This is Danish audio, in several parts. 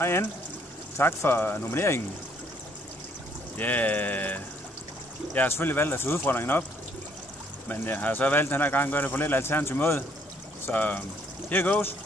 Hej Anne. Tak for nomineringen. Jeg har selvfølgelig valgt at tage udfordringen op, men jeg har så valgt den her gang at gøre det på lidt alternativ måde. Så here goes.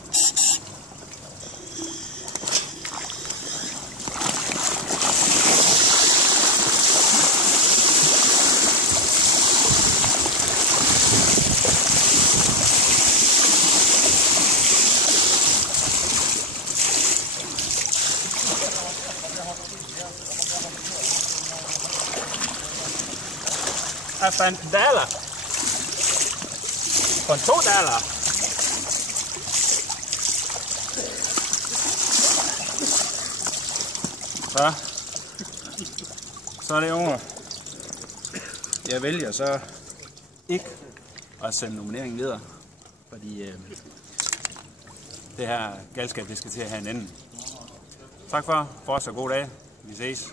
Jeg fandt en daler. For 2 daler. Så er det over. Jeg vælger så ikke at sende nomineringen videre, fordi det her galskab, det skal til at have en ende. Tak for så god dag. Vi ses.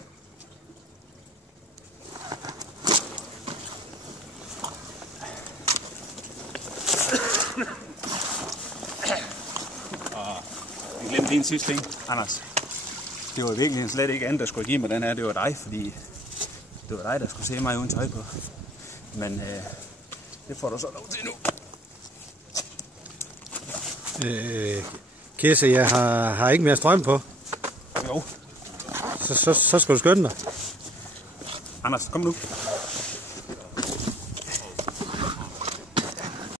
Jeg glemte din sidste ting, Anders. Det var virkelig slet ikke andet, der skulle give mig den her. Det var dig, fordi det var dig, der skulle se mig uden tøj på. Men det får du så lov til nu. Kirse, jeg har ikke mere strøm på. Jo. Så skal du skynde dig. Anders, kom nu.